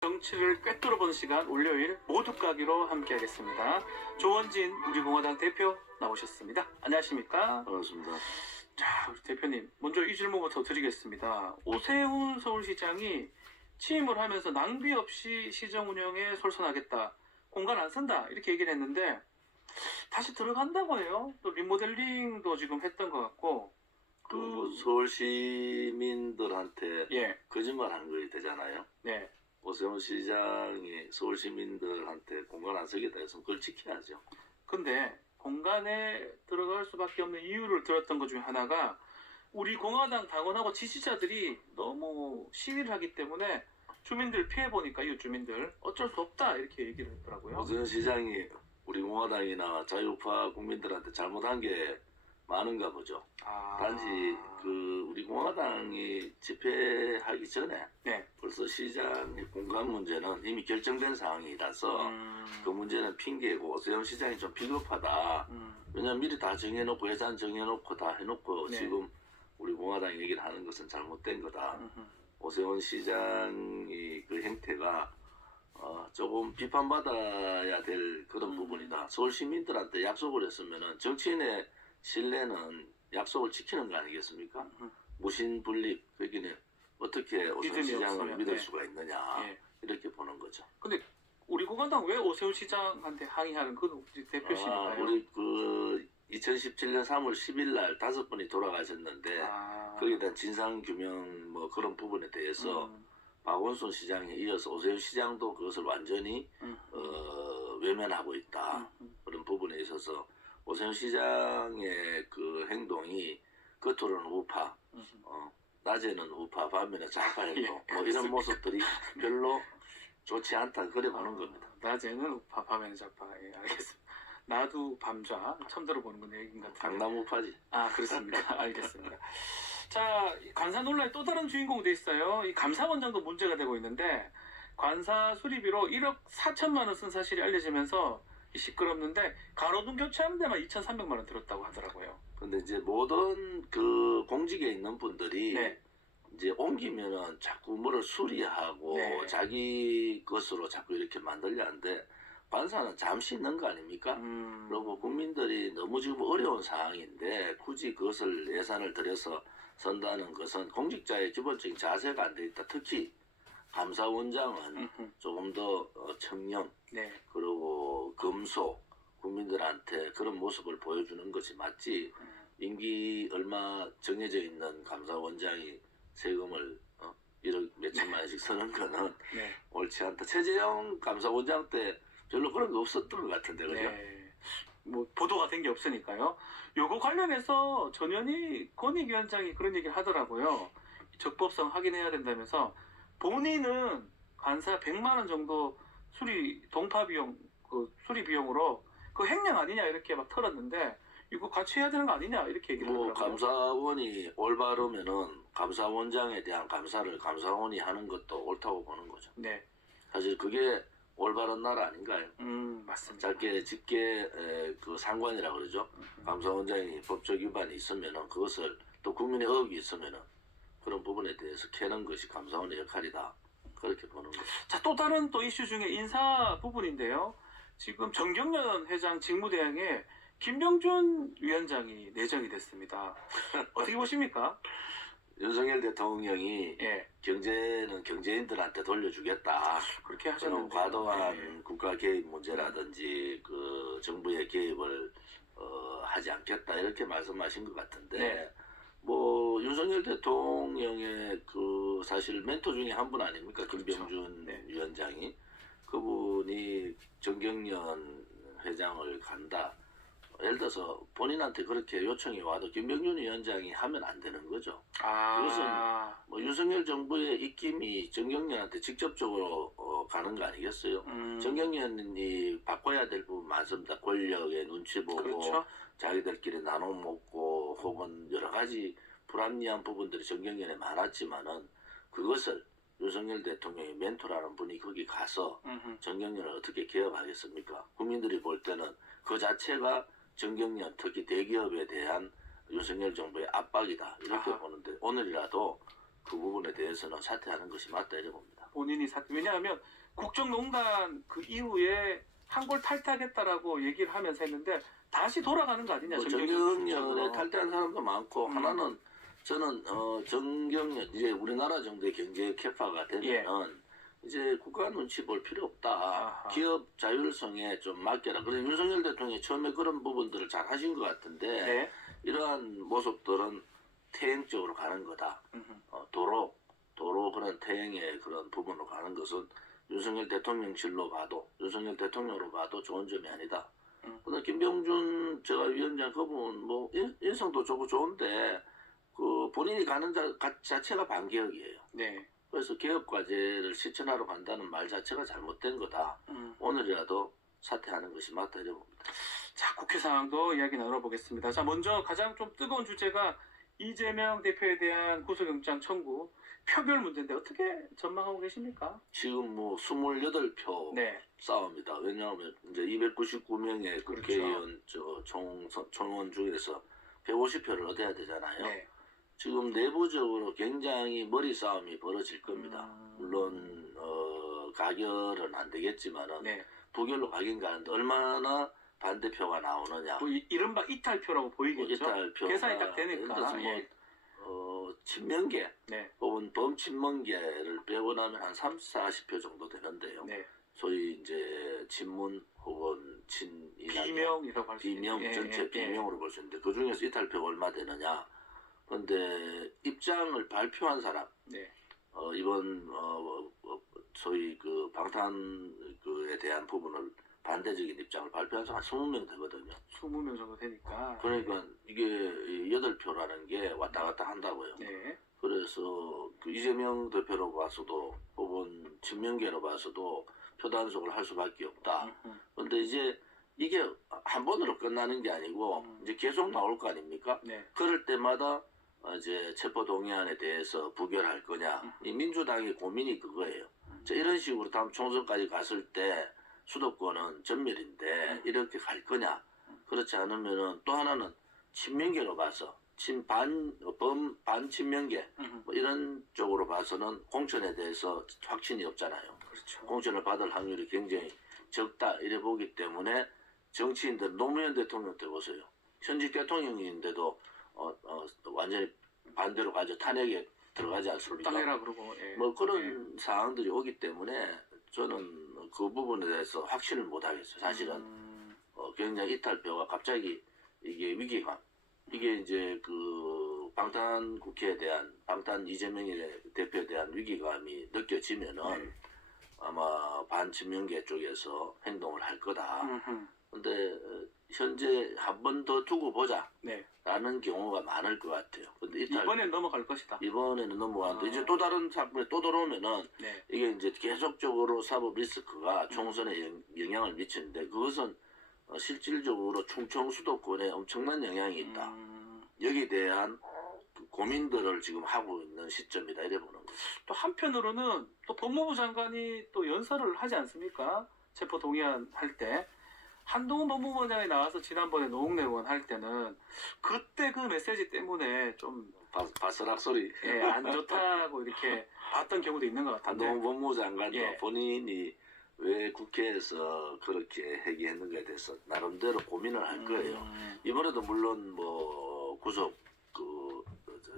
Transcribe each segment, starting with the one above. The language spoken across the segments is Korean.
정치를 꿰뚫어보는 시간 월요일 모두 까기로 함께하겠습니다. 조원진 우리공화당 대표 나오셨습니다. 안녕하십니까? 반갑습니다. 자, 우리 대표님 먼저 이 질문부터 드리겠습니다. 오세훈 서울시장이 취임을 하면서 낭비 없이 시정 운영에 솔선하겠다, 공간 안 쓴다 이렇게 얘기를 했는데 다시 들어간다고 해요. 또 리모델링도 지금 했던 것 같고 그 서울 시민들한테 예, 거짓말한 거이 되잖아요. 네. 오세훈 시장이 서울 시민들한테 공간 안 쓰겠다 해서 그걸 지켜야죠. 근데 공간에 들어갈 수밖에 없는 이유를 들었던 것 중에 하나가 우리 공화당 당원하고 지지자들이 너무 시위를 하기 때문에 주민들 피해보니까 이웃 주민들 어쩔 수 없다 이렇게 얘기를 했더라고요. 오세훈 시장이 우리 공화당이나 자유파 국민들한테 잘못한 게 많은가 보죠. 단지 그 우리 공화당이 집회하기 전에 네. 벌써 시장의 공간 문제는 이미 결정된 상황이라서 그 문제는 핑계고 오세훈 시장이 좀 비겁하다. 왜냐면 미리 다 정해놓고 예산 정해놓고 다 해놓고 네. 지금 우리 공화당 얘기를 하는 것은 잘못된 거다. 오세훈 시장이 그 행태가 조금 비판받아야 될 그런 부분이다. 서울 시민들한테 약속을 했으면은 정치인의 신뢰는 약속을 지키는 거 아니겠습니까? 무신분립, 거기는 어떻게 오세훈 시장을 없으면, 믿을 네. 수가 있느냐 예. 이렇게 보는 거죠. 근데 우리 공화당 왜 오세훈 시장한테 항의하는 그 대표시니까요? 우리 그 2017년 3월 10일 날 5분이 돌아가셨는데 거기에 대한 진상규명 뭐 그런 부분에 대해서 박원순 시장에 이어서 오세훈 시장도 그것을 완전히 외면하고 있다. 그런 부분에 있어서 오세훈 시장의 그 행동이 겉으로는 우파, 낮에는 우파, 밤에는 좌파였고 예, 뭐 그렇습니다. 이런 모습들이 별로 좋지 않다 그래 보는 겁니다. 낮에는 우파, 밤에는 좌파. 예, 알겠습니다. 나도 밤좌 처음 들어보는 건 얘기인 것 같은데. 강남 우파지. 그렇습니다. 알겠습니다. 자, 이 관사 논란의 또 다른 주인공도 있어요. 이 감사원장도 문제가 되고 있는데 관사 수리비로 1억 4천만 원 쓴 사실이 알려지면서 시끄럽는데 가로등 교체하는 데만 2,300만 원 들었다고 하더라고요. 근데 이제 모든 그 공직에 있는 분들이 네. 이제 옮기면은 자꾸 뭐를 수리하고 네. 자기 것으로 자꾸 이렇게 만들려 하는데 관사는 잠시 있는 거 아닙니까? 그리고 국민들이 너무 지금 어려운 상황인데 굳이 그것을 예산을 들여서 선다는 것은 공직자의 기본적인 자세가 안 돼 있다. 특히 감사원장은 조금 더 청렴 네. 그리고 검소 국민들한테 그런 모습을 보여주는 것이 맞지. 임기 얼마 정해져 있는 감사원장이 세금을 1억 몇천만 원씩 쓰는 거는 네. 옳지 않다. 최재형 감사원장 때 별로 그런 거 없었던 것 같은데 그죠? 네. 뭐 보도가 된 게 없으니까요. 요거 관련해서 전현희 권익위원장이 그런 얘기를 하더라고요. 적법성 확인해야 된다면서 본인은 관사 100만 원 정도 수리 동파 비용 그 수리 비용으로 그 횡령 아니냐 이렇게 막 털었는데 이거 같이 해야 되는 거 아니냐 이렇게 얘기를 뭐 하더라고요. 감사원이 올바르면은 감사원장에 대한 감사를 감사원이 하는 것도 옳다고 보는 거죠. 네. 사실 그게 올바른 나라 아닌가요? 맞습니다. 짧게 집게 그 상관이라 그러죠. 감사원장이 법적 위반이 있으면은 그것을 또 국민의 의혹이 있으면은 그런 부분에 대해서 캐는 것이 감사원의 역할이다. 그렇게 보는 거죠. 자, 또 다른 또 이슈 중에 인사 부분인데요. 지금 정경련 회장 직무대행에 김병준 위원장이 내정이 됐습니다. 어떻게 보십니까? 윤석열 대통령이 예, 경제는 경제인들한테 돌려주겠다. 그렇게 그런 하셨는데 과도한 국가 개입 문제라든지 그 정부의 개입을 하지 않겠다 이렇게 말씀하신 것 같은데 네. 뭐 윤석열 대통령의 그 사실 멘토 중에 한 분 아닙니까? 김병준 네. 위원장이 그분이 정경련 회장을 간다. 예를 들어서 본인한테 그렇게 요청이 와도 김병준 위원장이 하면 안 되는 거죠. 그것은 뭐 윤석열 정부의 입김이 정경련한테 직접적으로 가는 거 아니겠어요? 정경련이 바꿔야 될 부분 많습니다. 권력의 눈치 보고 그렇죠. 자기들끼리 나눠 먹고 혹은 여러 가지 불합리한 부분들이 정경련에 많았지만은 그것을 윤석열 대통령의 멘토라는 분이 거기 가서 정경련을 어떻게 개혁하겠습니까? 국민들이 볼 때는 그 자체가 정경련 특히 대기업에 대한 윤석열 정부의 압박이다 이렇게 보는데 오늘이라도 그 부분에 대해서는 사퇴하는 것이 맞다 이래 봅니다. 본인이 왜냐하면 국정농단 그 이후에 한골 탈퇴하겠다라고 얘기를 하면서 했는데 다시 돌아가는 거 아니냐. 뭐 정경련 정경련에 총장으로. 탈퇴한 사람도 많고 하나는 저는 정경련 이제 우리나라 정도의 경제 캐파가 되면은 이제 국가 눈치 볼 필요 없다. 아하. 기업 자율성에 좀 맡겨라. 그래서 윤석열 대통령이 처음에 그런 부분들을 잘 하신 것 같은데 네. 이러한 모습들은 퇴행 쪽으로 가는 거다. 도로 그런 퇴행의 그런 부분으로 가는 것은 윤석열 대통령실로 봐도 윤석열 대통령으로 봐도 좋은 점이 아니다. 그다음 김병준 제가 위원장 그분 뭐 인성도 좋고 좋은데 그 본인이 가는 자체가 반개혁이에요. 네. 그래서 개혁 과제를 실천하러 간다는 말 자체가 잘못된 거다. 오늘이라도 사퇴하는 것이 맞다 이래 봅니다. 자, 국회 상황도 이야기 나눠보겠습니다. 자, 먼저 가장 좀 뜨거운 주제가 이재명 대표에 대한 구속영장 청구 표결 문제인데 어떻게 전망하고 계십니까? 지금 뭐 28표 네. 싸움이다. 왜냐하면 이제 299명의 그렇죠. 국회의원 총원 중에서 150표를 얻어야 되잖아요. 네. 지금 내부적으로 굉장히 머리 싸움이 벌어질 겁니다. 물론 가결은 안 되겠지만은 네. 부결로 가긴 가는데 얼마나 반대표가 나오느냐. 뭐 이른바 이탈표라고 보이겠죠? 이탈표가 계산이 딱 되니까. 예. 친명계 네. 혹은 범친명계를 빼고 나면 한 30-40표 정도 되는데요. 네. 소위 이제 친문 혹은 친이나 비명이라고 할 수 있는. 비명 전체 비명으로 볼 수 있는데 그 중에서 이탈표가 얼마 되느냐. 그런데 입장을 발표한 사람 네. 이번 소위 그 방탄에 대한 부분을 반대적인 입장을 발표한 사람 한 20명 되거든요. 20명 정도 되니까. 그러니까 이게 8표라는 게 왔다 갔다 한다고요. 네. 그래서 그 이재명 대표로 봐서도 혹은 친명계로 봐서도 표단속을 할 수밖에 없다. 그런데 이제 이게 한 번으로 끝나는 게 아니고 이제 계속 나올 거 아닙니까? 네. 그럴 때마다 이제 체포동의안에 대해서 부결할 거냐. 이 민주당의 고민이 그거예요. 자, 이런 식으로 다음 총선까지 갔을 때 수도권은 전멸인데 이렇게 갈 거냐. 그렇지 않으면은 또 하나는 친명계로 봐서 반친명계 뭐 이런 쪽으로 봐서는 공천에 대해서 확신이 없잖아요. 그렇죠. 공천을 받을 확률이 굉장히 적다 이래 보기 때문에 정치인들 노무현 대통령 때 보세요. 현직 대통령인데도 완전히 반대로 가죠. 탄핵에 들어가지 않습니까? 땅해라 그러고. 예. 뭐 그런 상황들이 오기 때문에 저는 그 부분에 대해서 확신을 못 하겠어요. 사실은 굉장히 이탈표가 갑자기 이게 위기감 이게 이제 그 방탄 국회에 대한 방탄 이재명의 대표에 대한 위기감이 느껴지면은 아마 반친명계 쪽에서 행동을 할 거다. 근데 현재 한 번 더 두고 보자. 네. 라는 경우가 많을 것 같아요. 근데 이번엔 넘어갈 것이다. 이번에는 넘어가는데 이제 또 다른 사건에 또 들어오면은 네. 이게 이제 계속적으로 사법 리스크가 총선에 영향을 미치는데 그것은 실질적으로 충청 수도권에 엄청난 영향이 있다. 여기에 대한 그 고민들을 지금 하고 있는 시점이다 이래 보는 거죠. 또 한편으로는 또 법무부 장관이 또 연설을 하지 않습니까? 체포 동의안 할 때. 한동훈 법무부장이 나와서 지난번에 노웅래 의원 할 때는 그때 그 메시지 때문에 좀 바스락 소리. 예, 안 좋다고 이렇게 봤던 경우도 있는 것 같은데. 한동훈 법무부 장관도 예. 본인이 왜 국회에서 그렇게 얘기했는가에 대해서 나름대로 고민을 할 거예요. 이번에도 물론 뭐 구속 그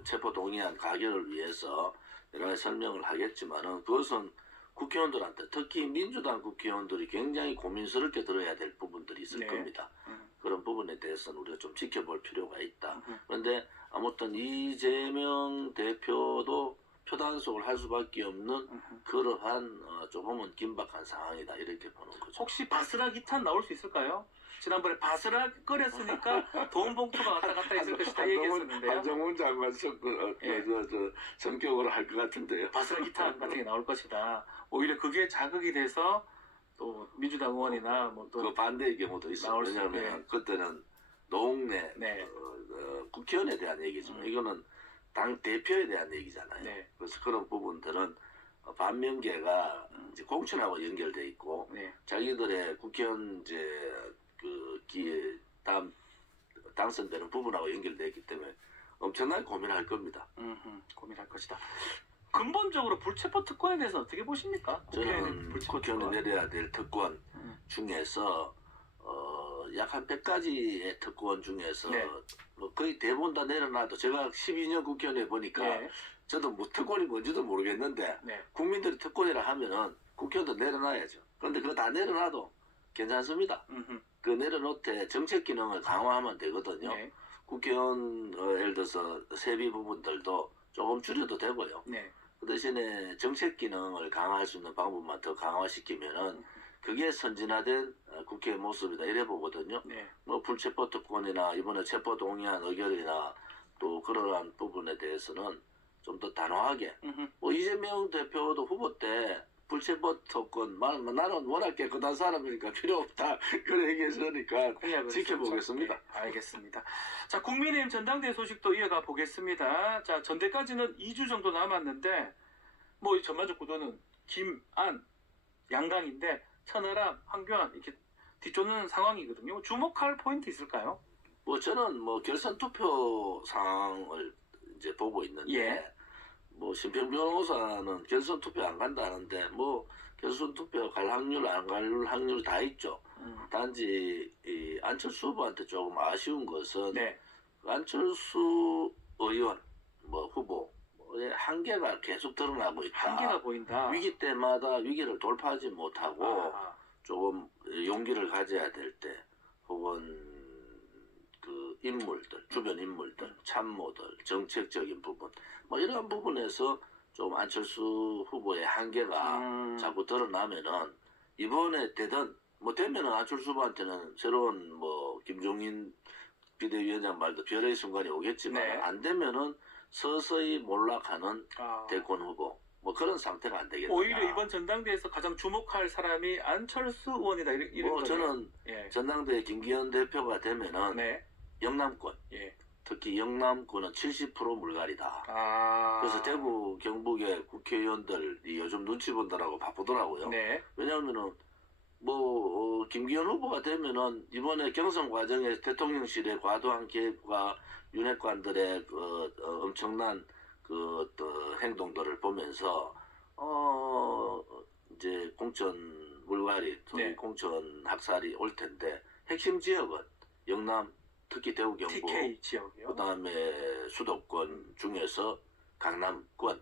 체포 동의안 가결을 위해서 여러 가지 설명을 하겠지만은 그것은 국회의원들한테 특히 민주당 국회의원들이 굉장히 고민스럽게 들어야 될 부분들이 있을 네. 겁니다. 그런 부분에 대해서는 우리가 좀 지켜볼 필요가 있다. 그런데 아무튼 이재명 대표도 표단속을 할 수밖에 없는 그러한 조금은 긴박한 상황이다 이렇게 보는 거죠. 혹시 바스락 2탄 나올 수 있을까요? 지난번에 바스락 끓였으니까 돈 봉투가 왔다 갔다 있을 것이다 얘기했었는데요. 한정훈 장관 성격으로 할 것 같은데요. 바스락 2탄 같은 게 나올 것이다. 오히려 그게 자극이 돼서 또 민주당 의원이나 뭐 또 그 반대의 경우도 있어요. 나올 수 왜냐하면 있게. 그때는 노웅래 네. 국회의원에 대한 얘기지만 이거는 당 대표에 대한 얘기잖아요. 네. 그래서 그런 부분들은 반면계가 이제 공천하고 연결돼 있고 네. 자기들의 국회의원 이제 그 기회 당선되는 부분하고 연결돼 있기 때문에 엄청나게 고민할 겁니다. 고민할 것이다. 근본적으로 불체포 특권에 대해서 어떻게 보십니까? 저는 국회의원이 내려야 될 특권 중에서 약 한 100가지의 특권 중에서 네. 뭐 거의 대부분 다 내려놔도 제가 12년 국회의원 해보니까 네. 저도 뭐 특권이 뭔지도 모르겠는데 네. 국민들이 특권이라 하면은 국회의원도 내려놔야죠. 그런데 그거 다 내려놔도 괜찮습니다. 그 내려놓되 정책 기능을 강화하면 되거든요. 네. 국회의원 예를 들어서 세비 부분들도 조금 줄여도 되고요. 네. 그 대신에 정책 기능을 강화할 수 있는 방법만 더 강화시키면은 그게 선진화된 국회의 모습이다 이래 보거든요. 네. 뭐 불체포 특권이나 이번에 체포 동의안 의결이나 또 그러한 부분에 대해서는 좀 더 단호하게. 뭐 이재명 대표도 후보 때 불체포 특권 나는 워낙 깨끗한 사람이니까 필요 없다 그런 얘기했으니까 지켜보겠습니다. 네, 알겠습니다. 자, 국민의힘 전당대회 소식도 이어가 보겠습니다. 자, 전대까지는 2주 정도 남았는데 뭐 이 전반적 구도는 김안 양강인데 천하람, 황교안 이렇게 뒤쫓는 상황이거든요. 주목할 포인트 있을까요? 뭐 저는 뭐 결선 투표 상황을 이제 보고 있는데 예. 뭐 심평 변호사는 결선 투표 안 간다는데 뭐 결선 투표 갈 확률 안 갈 확률 다 있죠. 단지 이 안철수 후보한테 조금 아쉬운 것은 네. 안철수 의원 뭐 후보의 한계가 계속 드러나고 있다. 한계가 보인다. 위기 때마다 위기를 돌파하지 못하고 조금 용기를 가져야 될 때 혹은 그 인물들, 주변 인물들, 참모들, 정책적인 부분 뭐 이런 부분에서 좀 안철수 후보의 한계가 자꾸 드러나면은 이번에 되든 뭐 되면은 안철수 후보한테는 새로운 뭐 김종인 비대위원장 말도 별의 순간이 오겠지만 네. 안 되면은 서서히 몰락하는 대권 후보 뭐 그런 상태가 안 되겠다. 오히려 이번 전당대회에서 가장 주목할 사람이 안철수 의원이다 이런 뭐 거죠. 저는 예. 전당대회 김기현 대표가 되면은 네. 영남권 예. 특히 영남권은 70% 물갈이다. 아. 그래서 대구 경북의 국회의원들이 요즘 눈치 본다라고 바쁘더라고요. 네. 왜냐하면은 뭐 김기현 후보가 되면은 이번에 경선 과정에 대통령실의 과도한 개입과 윤핵관들의 엄청난 그 행동들을 보면서 이제 공천 물갈이, 소위 네. 공천 학살이 올 텐데 핵심 지역은 영남, 특히 대구 경북, TK 지역이요. 그다음에 수도권 중에서 강남권.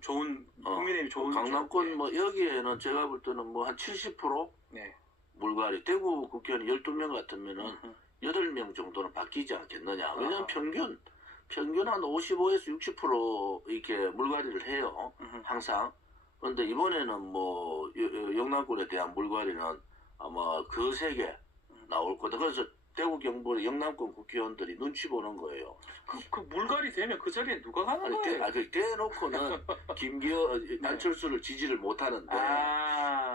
좋은 국민의힘 좋은 강남권 쪽. 뭐 여기에는 제가 볼 때는 뭐 한 70% 네. 물갈이. 대구 국회의원 12명 같으면은 8명 정도는 바뀌지 않겠느냐. 왜냐면 평균 한 55에서 60% 이렇게 물갈이를 해요. 항상. 그런데 이번에는 뭐 영남권에 대한 물갈이는 아마 그 세 개 나올 거다. 그래서 대구 경북 영남권 국회의원들이 눈치 보는 거예요. 그 물갈이 되면 그 자리에 누가 가는 아니, 거예요? 대놓고는 김기현, 안철수를 지지를 못 하는데,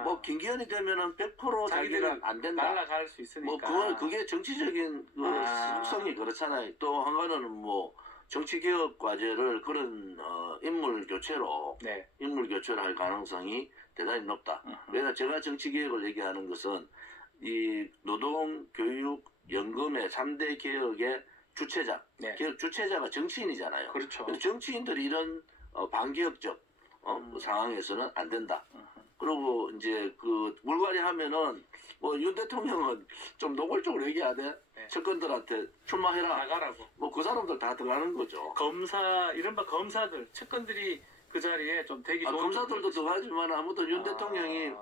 뭐, 김기현이 되면은 100% 자기는 안 된다. 날아갈 수 있으니까. 뭐, 그게 정치적인 속성이 그렇잖아요. 또 한 가지는 뭐, 정치개혁 과제를 그런, 인물 교체로 할 가능성이 대단히 높다. 왜냐면 제가 정치개혁을 얘기하는 것은, 이 노동, 교육, 연금의 3대 개혁의 주체자, 개혁 주체자가 정치인이잖아요. 그렇죠. 그래서 정치인들이 이런 반개혁적 상황에서는 안 된다. 그리고 이제 그 물갈이 하면은 뭐 윤 대통령은 좀 노골적으로 얘기하되 측근들한테 출마해라. 나가라고. 뭐 그 사람들 다 들어가는 거죠. 이른바 검사들, 측근들이 그 자리에 좀 되기 좋은. 검사들도 들어가지만 아무튼 윤 대통령이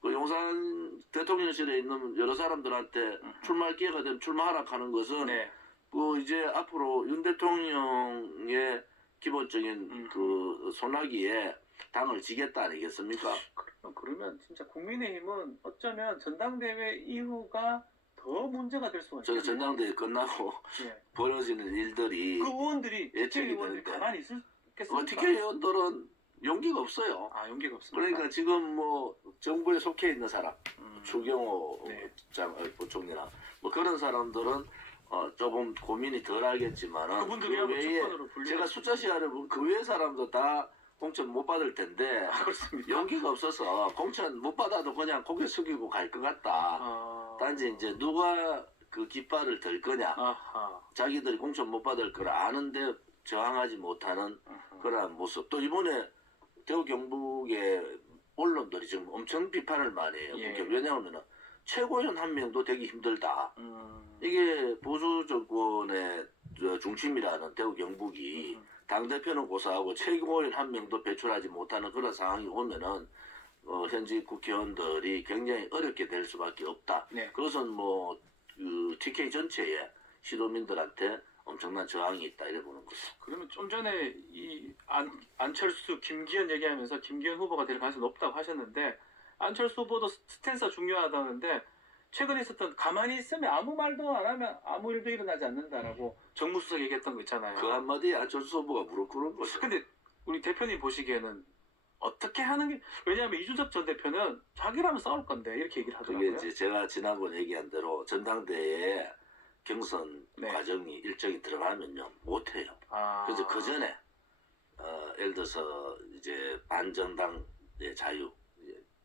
그 용산 대통령실에 있는 여러 사람들한테 출마할 기회가 되면 출마하라 하는 것은 그 이제 앞으로 윤 대통령의 기본적인 그 소나기에 당을 지겠다 아니겠습니까? 그러면 진짜 국민의힘은 어쩌면 전당대회 이후가 더 문제가 될 수가 있어요. 전당대회 끝나고 벌어지는 일들이 그 의원들이 예측이 의원들이 되는데 가만히 있겠습니까? TK 의원들은 용기가 없어요. 용기가 없습니다. 그러니까 지금 뭐 정부에 속해 있는 사람, 추경호 부총리나 뭐 그런 사람들은 조금 고민이 덜 하겠지만은 그분들이 그 외에 불려. 제가 숫자 시간을 보면 그 외의 사람도 다 공천 못 받을 텐데 그렇습니다. 용기가 없어서 공천 못 받아도 그냥 고개 숙이고 갈 것 같다. 단지 이제 누가 그 깃발을 들 거냐. 자기들이 공천 못 받을 걸 아는데 저항하지 못하는 그러한 모습. 또 이번에 대구 경북의 언론들이 지금 엄청 비판을 많이 해요. 예. 왜냐하면 최고위원 한 명도 되기 힘들다. 이게 보수 정권의 중심이라는 대구 경북이 당대표는 고사하고 최고위원 한 명도 배출하지 못하는 그런 상황이 오면은 현직 국회의원들이 굉장히 어렵게 될 수밖에 없다. 네. 그것은 그 TK 전체에 시도민들한테 엄청난 저항이 있다 이래 보는 거죠. 그러면 좀 전에 이 안철수, 김기현 얘기하면서 김기현 후보가 될 가능성이 높다고 하셨는데 안철수 후보도 스탠스가 중요하다는데 최근에 있었던 가만히 있으면 아무 말도 안 하면 아무 일도 일어나지 않는다라고 정무수석 얘기했던 거 있잖아요. 그 한마디에 안철수 후보가 무릎 꿇은 거죠. 근데 우리 대표님 보시기에는 어떻게 하는 게, 왜냐하면 이준석 전 대표는 자기라면 싸울 건데 이렇게 얘기를 그게 하더라고요. 이제 제가 지난번 얘기한 대로 전당대회에 경선 네. 과정이 일정이 들어가면요 못해요. 그래서 그 전에 예를 들어서 이제 반정당의 자유,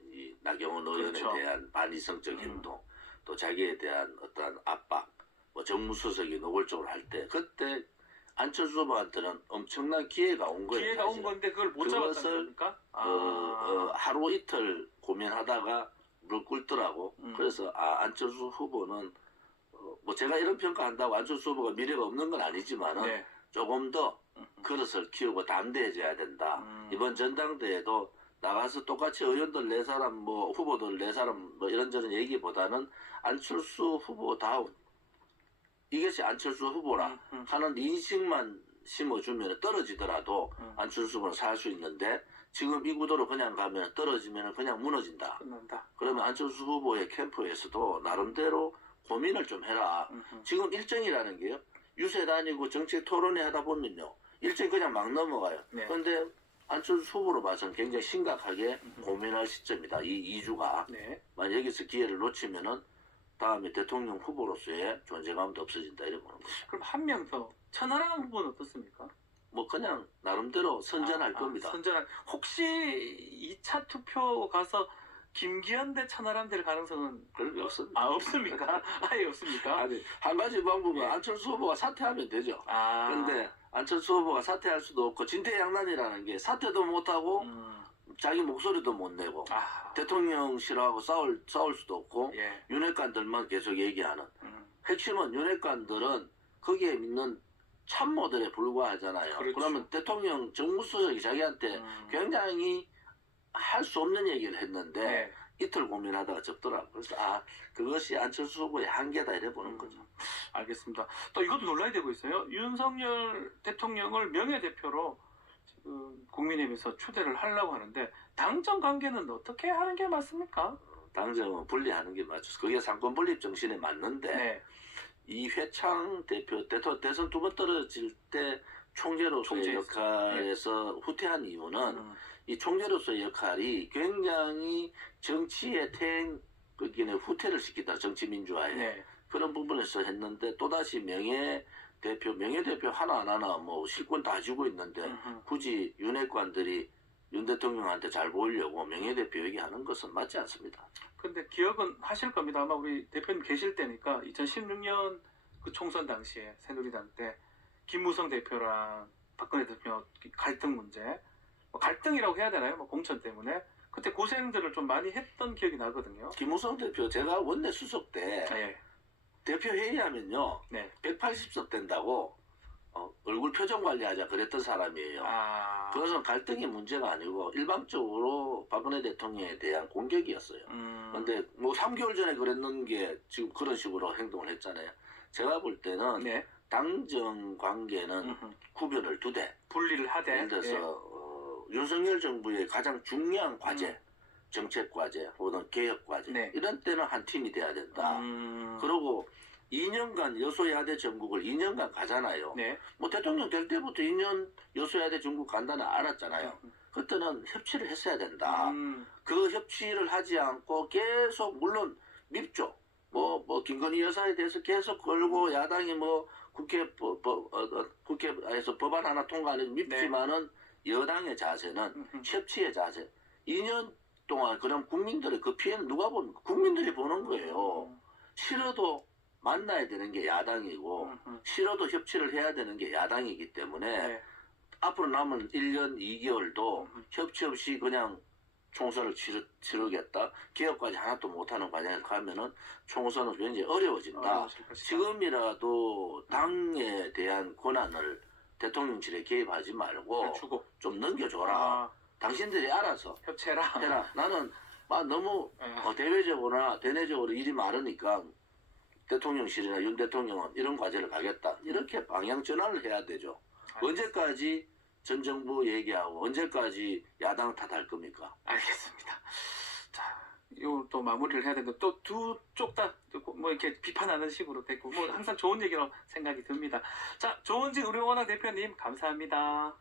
이 나경원 의원에 그렇죠. 대한 반이성적 행동, 또 자기에 대한 어떤 압박, 뭐 정무수석이 노골적으로 할 때 그때 안철수 후보한테는 엄청난 기회가 온 거예요. 기회가 온 건데 그걸 못 잡았다는 겁니까? 하루 이틀 고민하다가 무릎 꿇더라고. 그래서 안철수 후보는 뭐 제가 이런 평가한다고 안철수 후보가 미래가 없는 건 아니지만은 네. 조금 더 그릇을 키우고 담대해져야 된다. 이번 전당대회도 나가서 똑같이 의원들 4사람 뭐 후보들 4사람 뭐 이런저런 얘기보다는 안철수 후보다운 이것이 안철수 후보라 하는 인식만 심어주면 떨어지더라도 안철수 후보는 살 수 있는데 지금 이 구도로 그냥 가면 떨어지면 그냥 무너진다. 끝난다. 그러면 안철수 후보의 캠프에서도 나름대로 고민을 좀 해라. 지금 일정이라는 게요. 유세 다니고 정책 토론회 하다 보면요. 일정이 그냥 막 넘어가요. 네. 그런데 안철수 후보로 봐서는 굉장히 심각하게 고민할 시점이다. 이 2주가. 네. 만약 여기서 기회를 놓치면은 다음에 대통령 후보로서의 존재감도 없어진다 이래 보는 거죠. 그럼 한 명 더 천하람 후보는 어떻습니까? 뭐 그냥 나름대로 선전할 겁니다. 선전할. 혹시 2차 투표 가서 김기현 대 천하람 될 가능성은 그런 게 없습니다. 없습니까? 아예 없습니까? 아니 한 가지 방법은 예. 안철수 후보가 사퇴하면 되죠. 그런데 안철수 후보가 사퇴할 수도 없고 진퇴양난이라는 게 사퇴도 못하고 자기 목소리도 못 내고 대통령 싫어하고 싸울 수도 없고 예. 윤핵관들만 계속 얘기하는 핵심은 윤핵관들은 거기에 있는 참모들에 불과하잖아요. 그렇죠. 그러면 대통령 정무수석이 자기한테 굉장히 할 수 없는 얘기를 했는데 네. 이틀 고민하다가 접더라고요. 그래서 그것이 안철수 후보의 한계다 이래 보는 거죠. 알겠습니다. 또 이것도 논란이 되고 있어요. 윤석열 대통령을 명예대표로 지금 국민의힘에서 초대를 하려고 하는데 당정 관계는 어떻게 하는 게 맞습니까? 당정은 분리하는 게 맞죠. 그게 상권 분립 정신에 맞는데 네. 이회창 대표 대선 2번 떨어질 때 총재로서의 역할에서 후퇴한 이유는 이 총재로서의 역할이 굉장히 정치의 후퇴를 시키다. 정치민주화에. 네. 그런 부분에서 했는데 또다시 명예대표 하나 안 하나 뭐 실권 다 쥐고 있는데 굳이 윤핵관들이 윤 대통령한테 잘 보이려고 명예대표 얘기하는 것은 맞지 않습니다. 근데 기억은 하실 겁니다. 아마 우리 대표님 계실 때니까 2016년 그 총선 당시에 새누리당 때 김무성 대표랑 박근혜 대표 갈등 문제, 뭐 갈등이라고 해야 되나요? 뭐 공천 때문에 그때 고생들을 좀 많이 했던 기억이 나거든요. 김무성 대표 제가 원내 수석 때 예. 대표 회의하면요 네. 180석 된다고 얼굴 표정 관리하자 그랬던 사람이에요. 그것은 갈등의 문제가 아니고 일방적으로 박근혜 대통령에 대한 공격이었어요. 그런데 뭐 3개월 전에 그랬는 게 지금 그런 식으로 행동을 했잖아요. 제가 볼 때는 네. 당정 관계는 구별을 두되 분리를 하되 예를 들어서 윤석열 정부의 가장 중요한 과제, 정책 과제 혹은 개혁 과제 네. 이런 때는 한 팀이 돼야 된다. 그리고 2년간 여소야대 전국을 2년간 가잖아요. 네. 뭐 대통령 될 때부터 2년 여소야대 전국 간다는 알았잖아요. 그때는 협치를 했어야 된다. 그 협치를 하지 않고 계속 물론 밉죠. 뭐 김건희 여사에 대해서 계속 걸고 야당이 뭐 국회에서 법안 하나 통과 안 해도 밉지만은 여당의 자세는 협치의 자세. 2년 동안 그럼 국민들의 그 피해는 누가 보는 거예요? 국민들이 보는 거예요. 싫어도 만나야 되는 게 야당이고 싫어도 협치를 해야 되는 게 야당이기 때문에 앞으로 남은 1년 2개월도 협치 없이 그냥 총선을 치르겠다. 개혁까지 하나도 못하는 과정에서 가면은 총선은 굉장히 어려워진다. 지금이라도 당에 대한 권한을 대통령실에 개입하지 말고 주고 좀 넘겨줘라. 당신들이 알아서 협체라. 해라. 나는 너무 대외적으로나 대내적으로 일이 많으니까 대통령실이나 윤 대통령은 이런 과제를 가겠다. 이렇게 방향 전환을 해야 되죠. 언제까지 전 정부 얘기하고 언제까지 야당 탓할 겁니까? 알겠습니다. 자, 요 또 마무리를 해야 되는데 또 두 쪽 다 뭐 이렇게 비판하는 식으로 됐고 뭐 항상 좋은 얘기로 생각이 듭니다. 자, 조은진 의료원학 대표님 감사합니다.